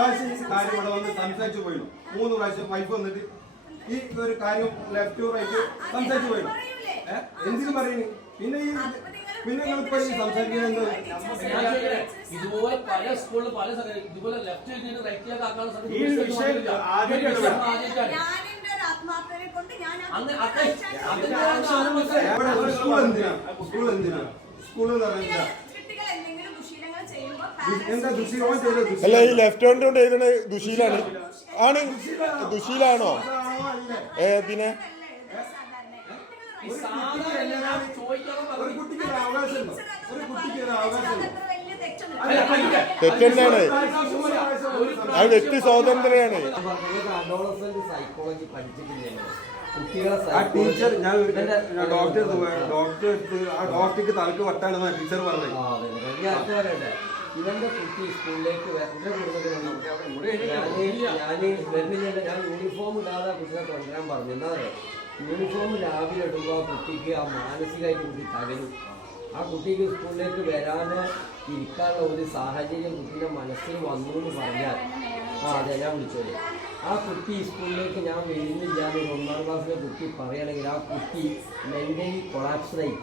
പ്രാവശ്യം ഈ കാര്യം ഇവിടെ വന്ന് സംസാരിച്ചു പോയിരുന്നു. 3 പ്രാവശ്യം വൈഫ് വന്നിട്ട് ഈ ഒരു കാര്യം ലെഫ്റ്റ് റൈറ്റ് സംസാരിച്ചു പോയിരുന്നു. എന്തിനും പറയുന്നു. പിന്നെ നിങ്ങൾ ഇപ്പൊ ഈ സംസാരിക്കുന്നത് ഇതുപോലെ പല സ്കൂളിലും പല ഇതുപോലെ ലെഫ്റ്റ് റൈറ്റിലേക്ക് ആക്കാനുള്ള അല്ല ഈ ലെഫ്റ്റ് ഹാൻഡ് കൊണ്ട് എഴുതണ ദുശീലാണ് ആണ് ദുശീലാണോ പിന്നെ തെറ്റെന്നാണ് അത് വ്യക്തി സ്വാതന്ത്ര്യമാണ്. ആ ടീച്ചർ ഞാൻ ഡോക്ടർക്ക് തലക്ക് വട്ടാണെന്നാ ടീച്ചർ പറഞ്ഞത്. ഇവന്റെ കുട്ടി സ്കൂളിലേക്ക് ഞാൻ യൂണിഫോം ഇടാതെ കുട്ടികളെ കൊണ്ടുവരാൻ പറഞ്ഞു. എന്താ പറയുക, യൂണിഫോം രാവിലെ ഇടുമ്പോൾ ആ കുട്ടിക്ക് ആ മാനസികമായിട്ട് കുട്ടി തകരും. ആ കുട്ടിക്ക് സ്കൂളിലേക്ക് വരാന് ഇരിക്കാനുള്ള ഒരു സാഹചര്യം കുട്ടീൻ്റെ മനസ്സിൽ വന്നു എന്ന് പറഞ്ഞാൽ അതെ ഞാൻ വിളിച്ചത്. ആ കുട്ടി സ്കൂളിലേക്ക് ഞാൻ വരുന്നില്ല എന്ന് 1ാം ക്ലാസ്സിലെ കുട്ടി പറയുകയാണെങ്കിൽ ആ കുട്ടി മെൻ്റലി കൊളാപ്സ്ഡായി.